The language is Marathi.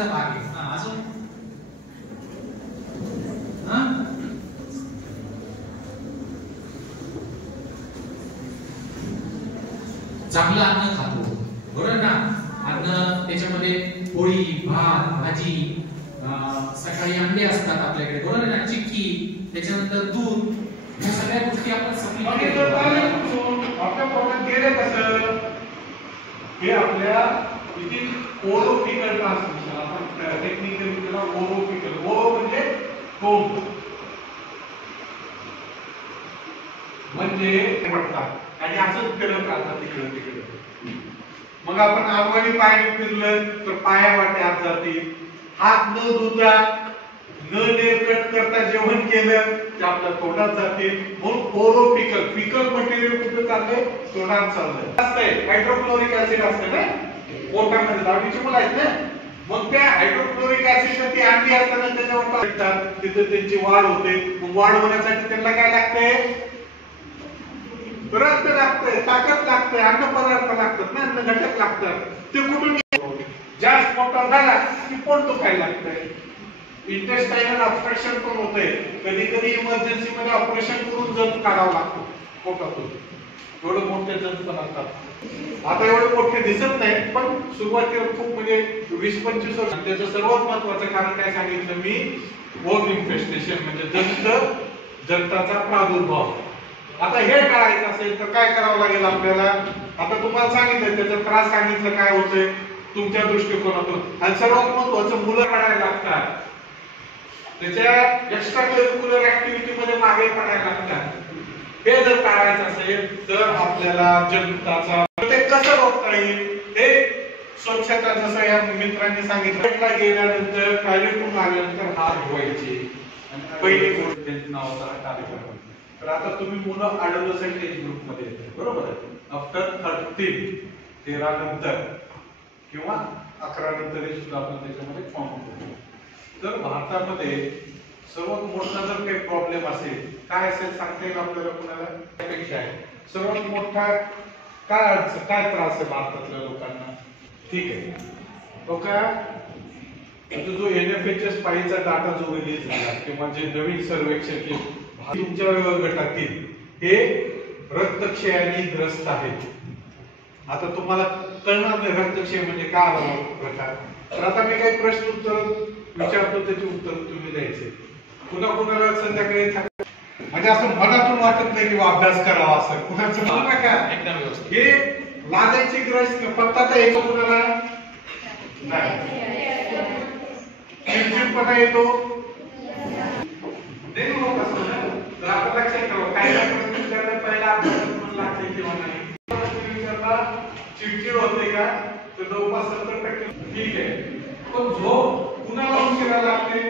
गटाचा भाग आहे. अजून चांगलं अन्न खातो, बरोबर ना. अन्न त्याच्यामध्ये पोळी, भात, भाजी, सकाळी अंडे असतात आपल्याकडे, बरोबर ना, चिक्की, त्याच्यानंतर दूध, ह्या सगळ्या गोष्टी आपण आपल्या पोटात गेले कसं हे आपल्या इथे ओरोफिकल ट्रान्समिशन, आपण टेक्निकली त्याला ओरोफिकल, ओरो म्हणजे तोंड, म्हणजे आणि असंच फिरत राहतात तिकडे तिकडे. मग आपण आडवणी पाय फिरलं तर पायावाटे आत जातील. हात न धुता न नेरकट करता जेवण केलं ते आपल्या तोंडात जातील. म्हणून ओरोफिकल, फिकल मटेरियल कुठे चाललंय? तोंडात चाललंय. असतंय हायड्रोक्लोरिक ऍसिड असतं ना पोटामध्ये, दहावीची मुलं आहेत ना. मग त्या हायड्रोक्लोरिक ऍसिड ती अंडी असताना त्याच्यावर टाकतात, तिथे त्यांची वाढ होते. मग वाढ होण्यासाठी त्यांना काय लागतंय? रक्त लागतंय, ताकद लागतंय, अन्न पदार्थ लागतात ना, अन्न घटक लागतात. ते कुठून? जास्त मोठा झाला की पोट दुखायला लागतंय, इंटेस्टाइनल ऑब्स्ट्रक्शन पण होतंय. कधी कधी इमर्जन्सी मध्ये ऑपरेशन करून जंत काढावं लागतो पोटातून, एवढे मोठे जंत पण असतात. आता एवढे मोठे दिसत नाहीत, पण सुरुवातीला खूप म्हणजे 20-25 वर्ष. त्याचं सर्वात महत्वाचं कारण काय सांगितलं मी? वर्म इन्फेस्टेशन, म्हणजे जंताचा प्रादुर्भाव. आता हे टाळायचं असेल तर काय करावं लागेल आपल्याला? आता तुम्हाला सांगितलं त्याचा त्रास सांगितलं काय होतंय तुमच्या दृष्टिकोनातून. आणि सर्वात महत्वाचं मुलं काढायला लागतात, त्याच्या एक्स्ट्रा करिक्युलर ऍक्टिव्हिटी मध्ये मागे पडायला लागतात. हे जर टाळायचं असेल तर आपल्याला जंताचा ते कसं रोखता येईल? हे स्वच्छता, जसं या मित्रांनी सांगितलं, गेल्यानंतर टॉयलेटून आल्यानंतर हात धुवायचे, पहिली गोष्ट त्यांचं नावाचा कार्यक्रम. तर आता तुम्ही मुलं अडोलसेंट एज ग्रुप मध्ये येते, बरोबर आहे. आफ्टर 13 नंतर किंवा 11 नंतर सुद्धा आपण त्याच्यामध्ये फॉर्म करतो. तर भारतामध्ये सर्वात मोठा जर काही प्रॉब्लेम असेल, काय असेल सांगता येईल आपल्याला कुणाला? त्यापेक्षा आहे सर्वात मोठा काय अडचण, काय त्रास आहे भारतातल्या लोकांना? ठीक आहे बघा, जो NFHS पाहिजेचा डाटा जो रिलीज झाला किंवा जे नवीन सर्वेक्षण तुमच्या गटातील हे रक्तक्षयाने ग्रस्त आहेत. आता तुम्हाला कळणार नाही रक्तक्षय म्हणजे काय प्रकार. तर आता मी काही प्रश्न उत्तर विचारतो, त्याची उत्तर तुम्ही द्यायचे. पुन्हा कुणाला संध्याकाळी म्हणजे असं मनातून वाटत नाही की अभ्यास करावा, असं कुणाचं नका एकदम व्यवस्थित. हे लाजायची गरज फक्त आता येतो कुणाला नाही, चिडचिडपणा येतो तर आपण लक्षात ठेवा, काही विचारलं पहिला अभ्यास लागते किंवा नाही. चिडचिड होते का? तर जवळपास 70% ठीक आहे. पण झोप कुणाला उशिरा लागते?